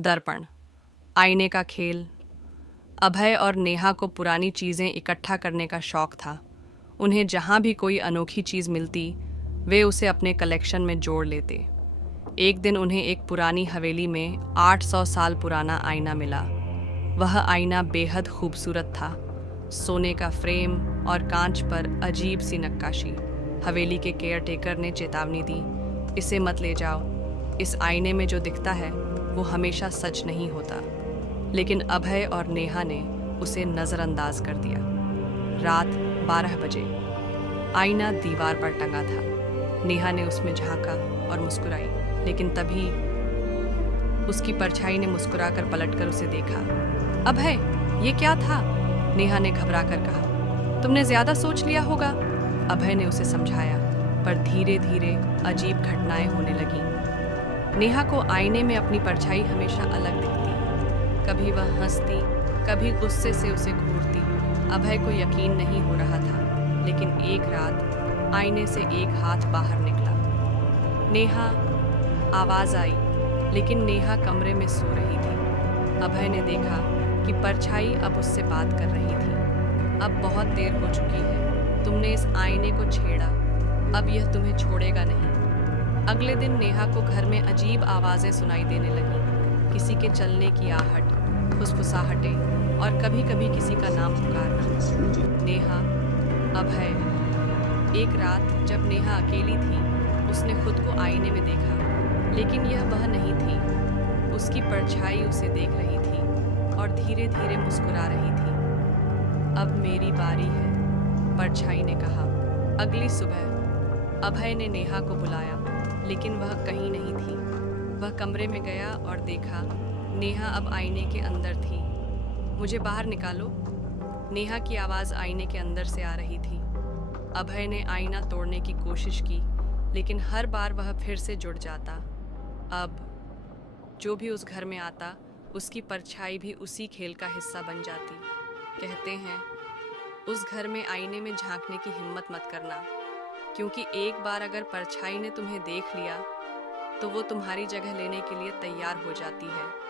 दर्पण, आईने का खेल। अभय और नेहा को पुरानी चीज़ें इकट्ठा करने का शौक था। उन्हें जहाँ भी कोई अनोखी चीज़ मिलती, वे उसे अपने कलेक्शन में जोड़ लेते। एक दिन उन्हें एक पुरानी हवेली में 800 साल पुराना आईना मिला। वह आईना बेहद खूबसूरत था। सोने का फ्रेम और कांच पर अजीब सी नक्काशी। हवेली के केयरटेकर ने चेतावनी दी, इसे मत ले जाओ। इस आईने में जो दिखता है वो हमेशा सच नहीं होता। लेकिन अभय और नेहा ने उसे नज़रअंदाज कर दिया। रात 12 बजे आईना दीवार पर टंगा था। नेहा ने उसमें झांका और मुस्कुराई, लेकिन तभी उसकी परछाई ने मुस्कुराकर पलटकर उसे देखा। अभय, ये क्या था? नेहा ने घबराकर कहा। तुमने ज्यादा सोच लिया होगा। अभय ने उसे समझाया, पर धीरे धीरे अजीब घटनाएं होने लगीं। नेहा को आईने में अपनी परछाई हमेशा अलग दिखती। कभी वह हंसती, कभी गुस्से से उसे घूरती। अभय को यकीन नहीं हो रहा था, लेकिन एक रात आईने से एक हाथ बाहर निकला। नेहा, आवाज आई, लेकिन नेहा कमरे में सो रही थी। अभय ने देखा कि परछाई अब उससे बात कर रही थी। अब बहुत देर हो चुकी है, तुमने इस आईने को छेड़ा, अब यह तुम्हें छोड़ेगा नहीं। अगले दिन नेहा को घर में अजीब आवाजें सुनाई देने लगी। किसी के चलने की आहट, फुसफुसाहटें और कभी कभी किसी का नाम पुकारना। नेहा, अभय। एक रात जब नेहा अकेली थी, उसने खुद को आईने में देखा, लेकिन यह वह नहीं थी। उसकी परछाई उसे देख रही थी और धीरे धीरे मुस्कुरा रही थी। अब मेरी बारी है, परछाई ने कहा। अगली सुबह अभय ने नेहा को बुलाया, लेकिन वह कहीं नहीं थी। वह कमरे में गया और देखा, नेहा अब आईने के अंदर थी। मुझे बाहर निकालो। नेहा की आवाज़ आईने के अंदर से आ रही थी। अभय ने आईना तोड़ने की कोशिश की, लेकिन हर बार वह फिर से जुड़ जाता। अब जो भी उस घर में आता, उसकी परछाई भी उसी खेल का हिस्सा बन जाती। कहते हैं, उस घर में आईने में झांकने की हिम्मत मत करना, क्योंकि एक बार अगर परछाई ने तुम्हें देख लिया, तो वो तुम्हारी जगह लेने के लिए तैयार हो जाती है।